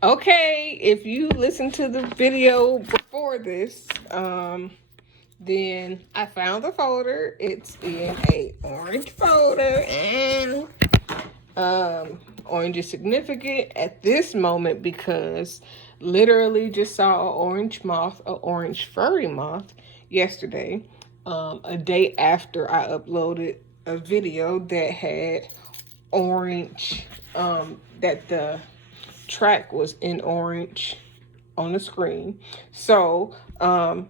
Okay, if you listen to the video before this, then I found the folder. It's in a orange folder, and orange is significant at this moment because literally just saw an orange furry moth yesterday, a day after I uploaded a video that had orange, that the track was in orange on the screen. So, I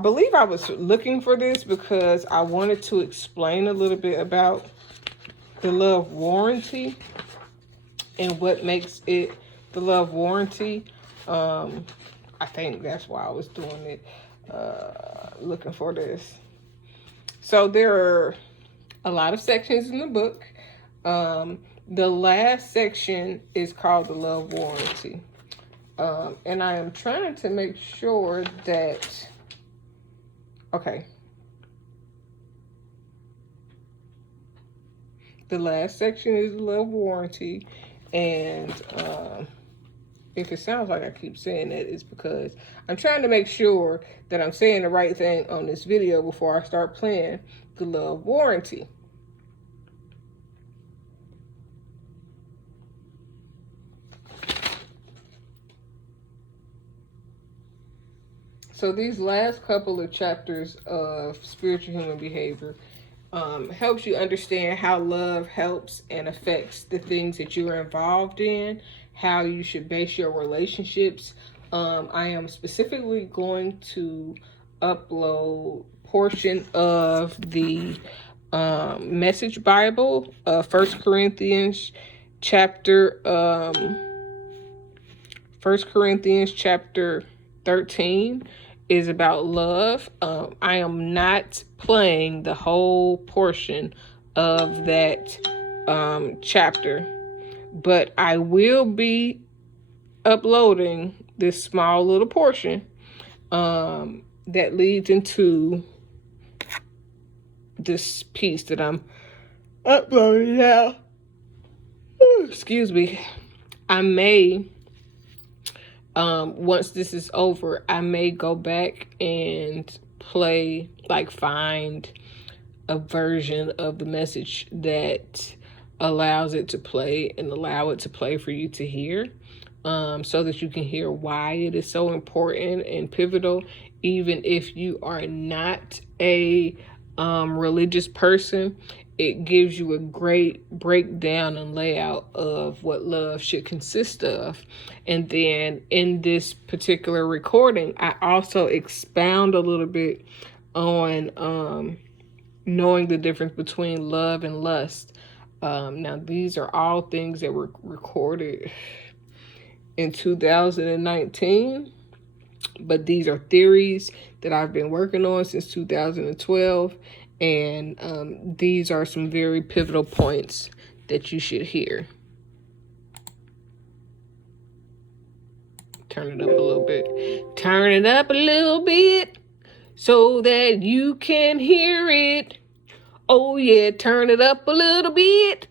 believe I was looking for this because I wanted to explain a little bit about the love warranty and what makes it the love warranty. I think that's why I was doing it, looking for this. So there are a lot of sections in the book. The last section is called the love warranty. And I am trying to make sure that, okay. The last section is the love warranty. And if it sounds like I keep saying that, it's because I'm trying to make sure that I'm saying the right thing on this video before I start playing the love warranty. So these last couple of chapters of Spiritual Human Behavior helps you understand how love helps and affects the things that you are involved in, how you should base your relationships. I am specifically going to upload portion of the Message Bible, 1 Corinthians chapter 13 is about love. I am not playing the whole portion of that chapter, but I will be uploading this small little portion that leads into this piece that I'm uploading now. Excuse me. I may, once this is over, I may go back and find a version of the message that allows it to play and allow it to play for you to hear, so that you can hear why it is so important and pivotal, even if you are not a religious person. It gives you a great breakdown and layout of what love should consist of. And then in this particular recording, I also expound a little bit on knowing the difference between love and lust. Now, these are all things that were recorded in 2019, but these are theories that I've been working on since 2012. And these are some very pivotal points that you should hear. Turn it up a little bit. Turn it up a little bit so that you can hear it. Oh yeah, turn it up a little bit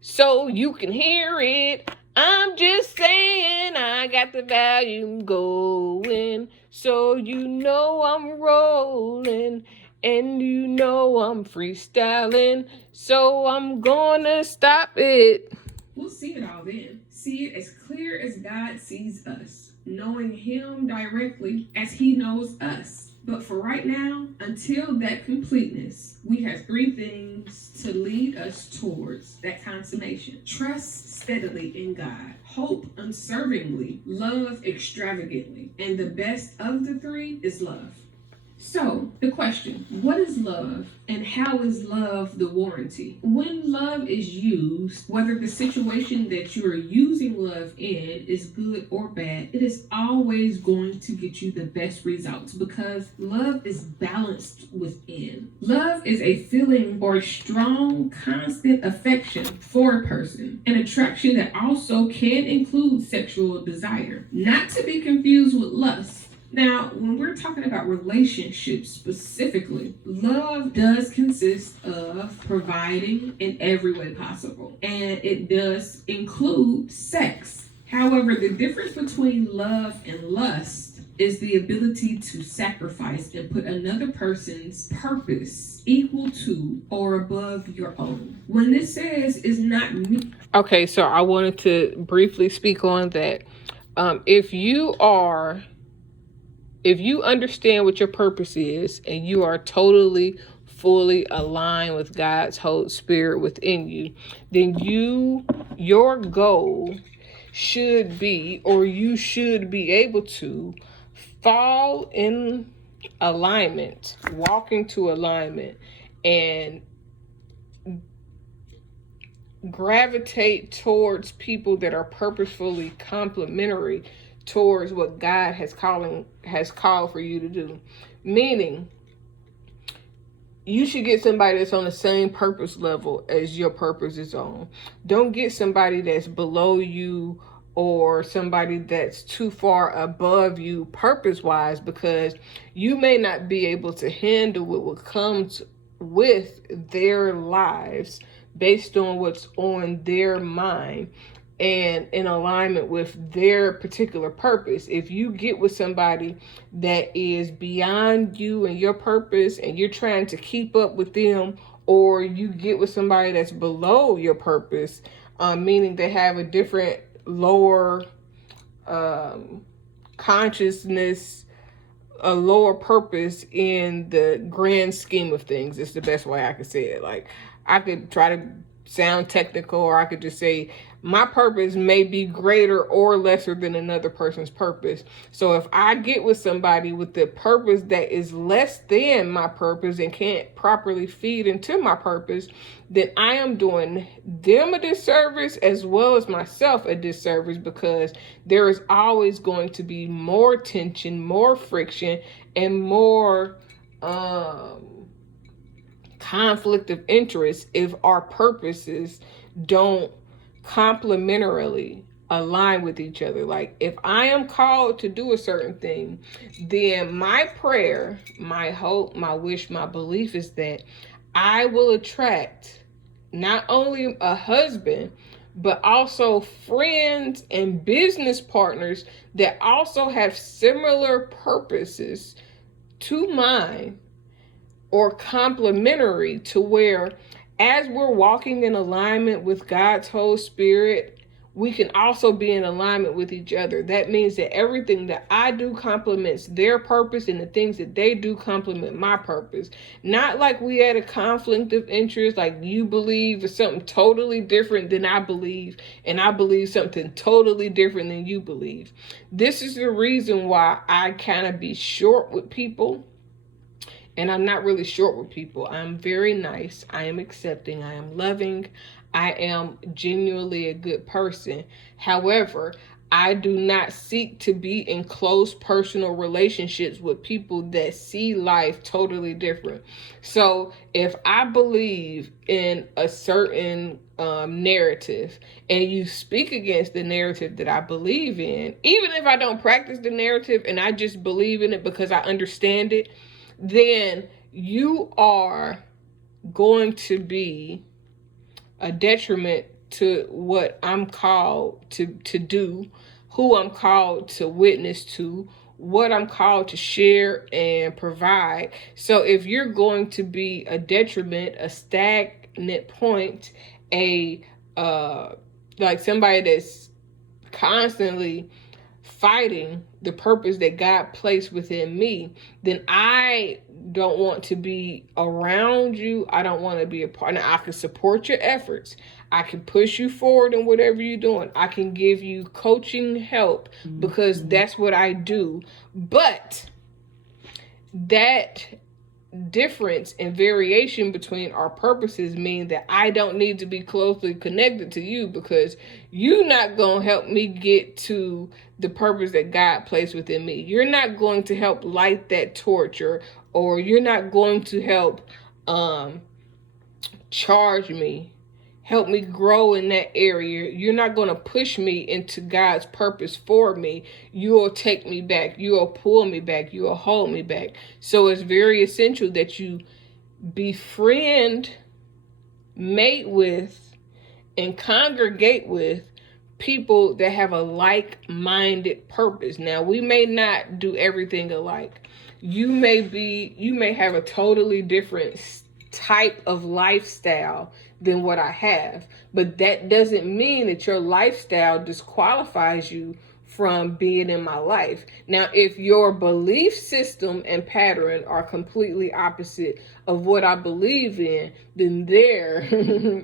so you can hear it. I'm just saying I got the volume going, so you know I'm rolling. And you know I'm freestyling, so I'm gonna stop it. We'll see it all then. See it as clear as God sees us, knowing Him directly as He knows us. But for right now, until that completeness, we have 3 things to lead us towards that consummation. Trust steadily in God, hope unswervingly, love extravagantly, and the best of the 3 is love. So, the question, what is love and how is love the warranty? When love is used, whether the situation that you are using love in is good or bad, it is always going to get you the best results because love is balanced within. Love is a feeling or a strong, constant affection for a person, an attraction that also can include sexual desire, not to be confused with lust. Now, when we're talking about relationships specifically, love does consist of providing in every way possible, and it does include sex. However, the difference between love and lust is the ability to sacrifice and put another person's purpose equal to or above your own. When this says is not me. Okay, so I wanted to briefly speak on that. If you understand what your purpose is and you are totally fully aligned with God's whole spirit within you, then your goal should be, or you should be able to fall in alignment, walk into alignment, and gravitate towards people that are purposefully complementary towards what God has called for you to do. Meaning, you should get somebody that's on the same purpose level as your purpose is on. Don't get somebody that's below you or somebody that's too far above you purpose-wise, because you may not be able to handle what comes with their lives based on what's on their mind and in alignment with their particular purpose. If you get with somebody that is beyond you and your purpose and you're trying to keep up with them, or you get with somebody that's below your purpose, meaning they have a different lower consciousness, a lower purpose in the grand scheme of things. It's the best way I could say it. Like, I could try to sound technical, or I could just say my purpose may be greater or lesser than another person's purpose. So if I get with somebody with the purpose that is less than my purpose and can't properly feed into my purpose, then I am doing them a disservice as well as myself a disservice, because there is always going to be more tension, more friction, and more conflict of interest if our purposes don't complementarily align with each other. Like, if I am called to do a certain thing, then my prayer, my hope, my wish, my belief is that I will attract not only a husband, but also friends and business partners that also have similar purposes to mine, or complementary, to where as we're walking in alignment with God's whole spirit, we can also be in alignment with each other. That means that everything that I do complements their purpose, and the things that they do complement my purpose. Not like we had a conflict of interest, like you believe something totally different than I believe, and I believe something totally different than you believe. This is the reason why I kind of be short with people. And I'm not really short with people. I'm very nice. I am accepting. I am loving. I am genuinely a good person. However, I do not seek to be in close personal relationships with people that see life totally different. So if I believe in a certain narrative, and you speak against the narrative that I believe in, even if I don't practice the narrative and I just believe in it because I understand it, then you are going to be a detriment to what I'm called to do, who I'm called to witness to, what I'm called to share and provide. So if you're going to be a detriment, a stagnant point, a like somebody that's constantly fighting the purpose that God placed within me, then I don't want to be around you. I don't want to be a partner. I can support your efforts. I can push you forward in whatever you're doing. I can give you coaching help, because that's what I do. But that difference and variation between our purposes mean that I don't need to be closely connected to you, because you're not going to help me get to the purpose that God placed within me. You're not going to help light that torch, or you're not going to help charge me help me grow in that area. You're not going to push me into God's purpose for me. You'll take me back. You'll pull me back. You'll hold me back. So it's very essential that you befriend, mate with, and congregate with people that have a like-minded purpose. Now, we may not do everything alike. You may have a totally different type of lifestyle than what I have, but that doesn't mean that your lifestyle disqualifies you from being in my life. Now, if your belief system and pattern are completely opposite of what I believe in, then there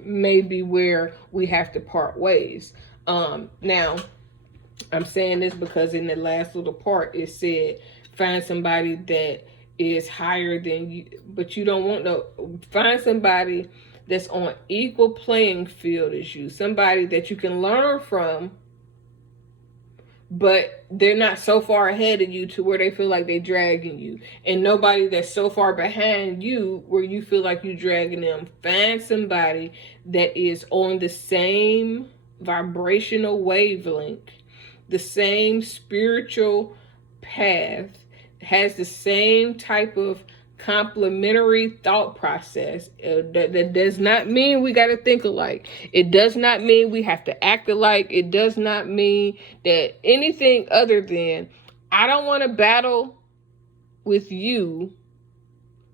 may be where we have to part ways. Now, I'm saying this because in the last little part it said find somebody that is higher than you, but you don't want to find somebody that's on equal playing field as you, somebody that you can learn from, but they're not so far ahead of you to where they feel like they're dragging you, and nobody that's so far behind you where you feel like you're dragging them. Find somebody that is on the same vibrational wavelength, the same spiritual path, has the same type of complementary thought process. That does not mean we got to think alike. It does not mean we have to act alike. It does not mean that anything other than I don't want to battle with you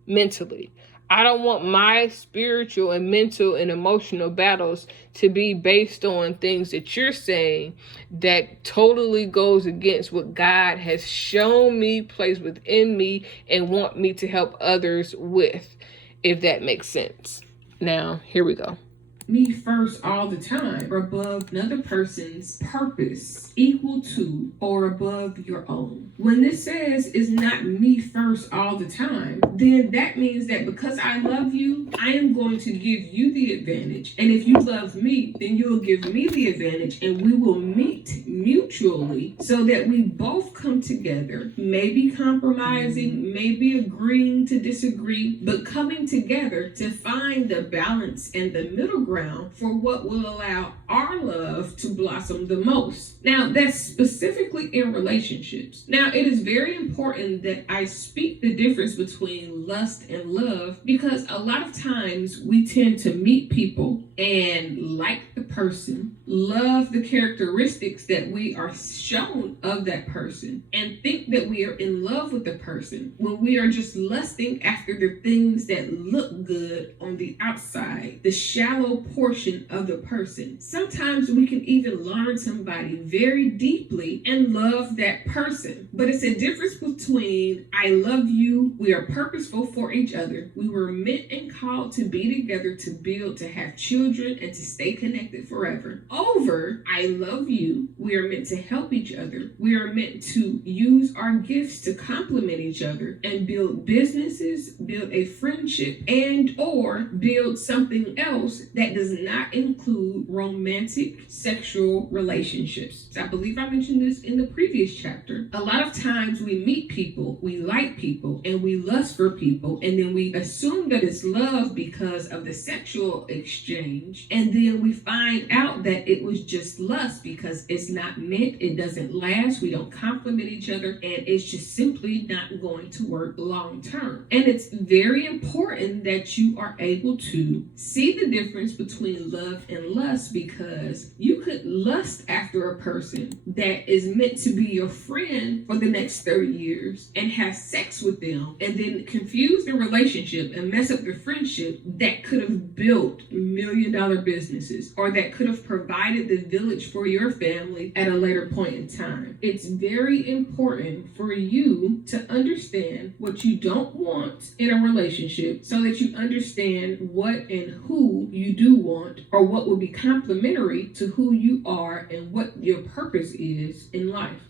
mentally. I don't want my spiritual and mental and emotional battles to be based on things that you're saying that totally goes against what God has shown me, placed within me, and want me to help others with, if that makes sense. Now, here we go. Me first all the time, or above another person's purpose, equal to or above your own. When this says is not me first all the time, then that means that because I love you, I am going to give you the advantage. And if you love me, then you'll give me the advantage, and we will meet mutually so that we both come together, maybe compromising, maybe agreeing to disagree, but coming together to find the balance and the middle ground for what will allow our love to blossom the most. Now, that's specifically in relationships. Now, it is very important that I speak the difference between lust and love, because a lot of times we tend to meet people and like the person, love the characteristics that we are shown of that person, and think that we are in love with the person when we are just lusting after the things that look good on the outside, the shallow portion of the person. Sometimes we can even learn somebody very deeply and love that person. But it's a difference between I love you, we are purposeful for each other, we were meant and called to be together, to build, to have children, and to stay connected forever, over I love you, we are meant to help each other, we are meant to use our gifts to complement each other and build businesses, build a friendship, and or build something else that does not include romantic sexual relationships. I believe I mentioned this in the previous chapter. A lot of times we meet people, we like people, and we lust for people, and then we assume that it's love because of the sexual exchange, and then we find out that it was just lust because it's not meant, it doesn't last, we don't complement each other, and it's just simply not going to work long term. And it's very important that you are able to see the difference between love and lust, because you could lust after a person that is meant to be your friend for the next 30 years and have sex with them, and then confuse the relationship and mess up the friendship that could have built $1 million businesses, or that could have provided the village for your family at a later point in time. It's very important for you to understand what you don't want in a relationship, so that you understand what and who you do want, or what will be complementary to who you are and what your purpose is in life.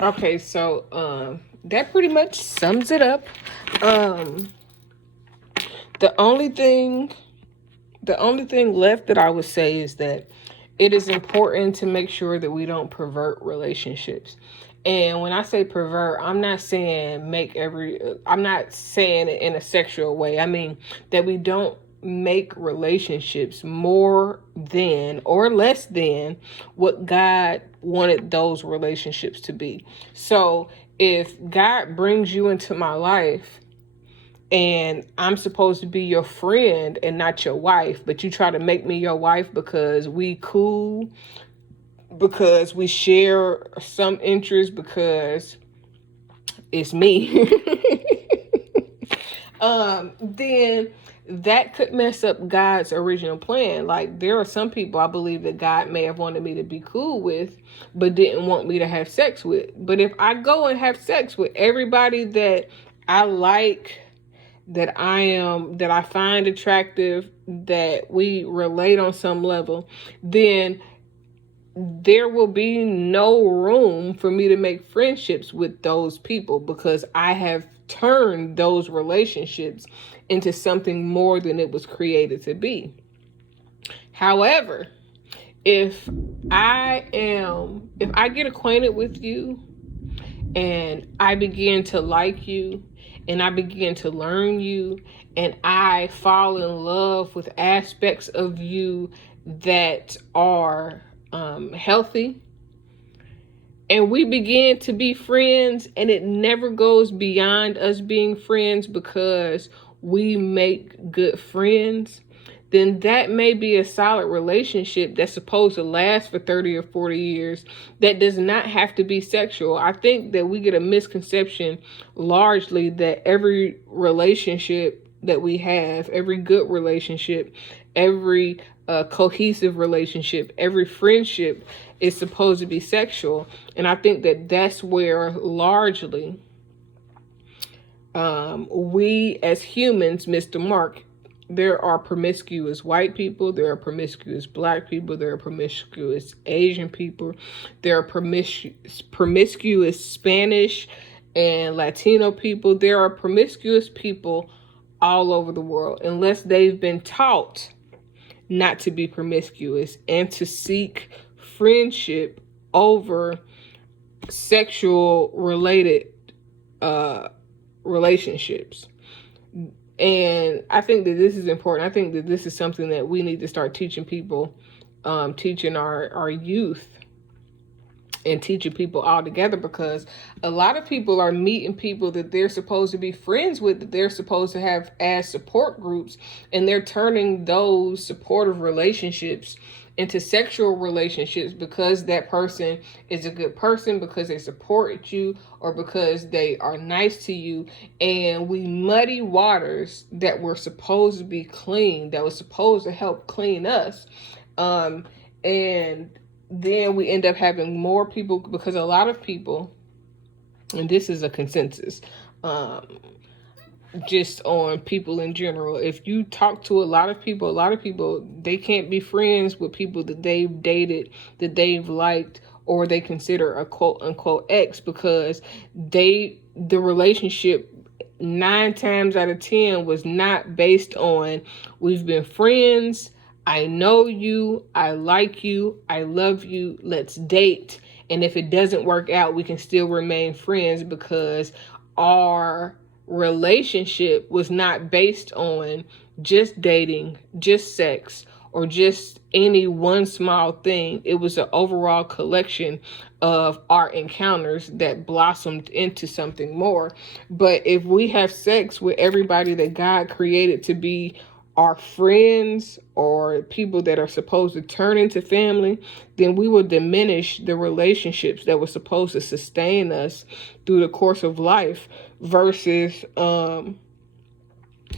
Okay, so that pretty much sums it up. The only thing left that I would say is that it is important to make sure that we don't pervert relationships. And when I say pervert, I'm not saying I'm not saying it in a sexual way. I mean that we don't make relationships more than or less than what God wanted those relationships to be. So if God brings you into my life and I'm supposed to be your friend and not your wife, but you try to make me your wife because we cool, because we share some interest, because it's me, then that could mess up God's original plan. Like, there are some people I believe that God may have wanted me to be cool with, but didn't want me to have sex with. But if I go and have sex with everybody that I like, that I find attractive, that we relate on some level, then there will be no room for me to make friendships with those people, because I have turned those relationships into something more than it was created to be. However, if if I get acquainted with you and I begin to like you and I begin to learn you and I fall in love with aspects of you that are healthy, and we begin to be friends, and it never goes beyond us being friends because we make good friends, then that may be a solid relationship that's supposed to last for 30 or 40 years, that does not have to be sexual. I think that we get a misconception largely that every relationship that we have, every good relationship, every cohesive relationship, every friendship is supposed to be sexual. And I think that that's where largely we as humans miss the mark. There are promiscuous white people, there are promiscuous black people, there are promiscuous Asian people, there are promiscuous Spanish and Latino people. There are promiscuous people all over the world, unless they've been taught not to be promiscuous and to seek friendship over sexual related relationships. And I think that this is important. I think that this is something that we need to start teaching people, teaching our youth, and teaching people all together, because a lot of people are meeting people that they're supposed to be friends with, that they're supposed to have as support groups, and they're turning those supportive relationships into sexual relationships because that person is a good person, because they support you, or because they are nice to you. And we muddy waters that were supposed to be clean, that was supposed to help clean us. And then we end up having more people, because a lot of people, and this is a consensus, just on people in general, if you talk to a lot of people, they can't be friends with people that they've dated, that they've liked, or they consider a quote unquote ex, because the relationship 9 times out of 10 was not based on, we've been friends, I know you, I like you, I love you, let's date. And if it doesn't work out, we can still remain friends, because our relationship was not based on just dating, just sex, or just any one small thing. It was an overall collection of our encounters that blossomed into something more. But if we have sex with everybody that God created to be our friends, or people that are supposed to turn into family, then we will diminish the relationships that were supposed to sustain us through the course of life, versus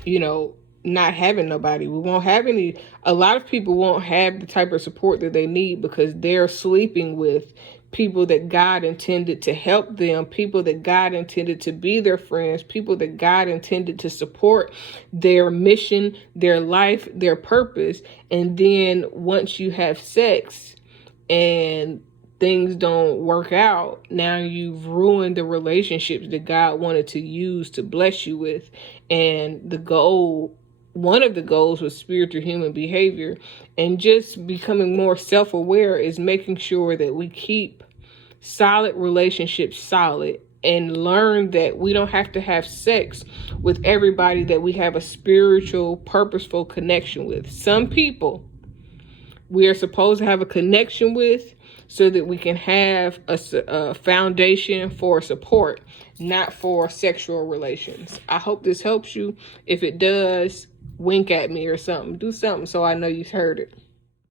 you know, not having nobody. We won't have any. A lot of people won't have the type of support that they need, because they're sleeping with people that God intended to help them, people that God intended to be their friends, people that God intended to support their mission, their life, their purpose. And then once you have sex and things don't work out, now you've ruined the relationships that God wanted to use to bless you with. And one of the goals was spiritual human behavior, and just becoming more self-aware is making sure that we keep solid relationships solid, and learn that we don't have to have sex with everybody that we have a spiritual, purposeful connection with. Some people we are supposed to have a connection with so that we can have a foundation for support, not for sexual relations. I hope this helps you. If it does, wink at me or something. Do something so I know you've heard it.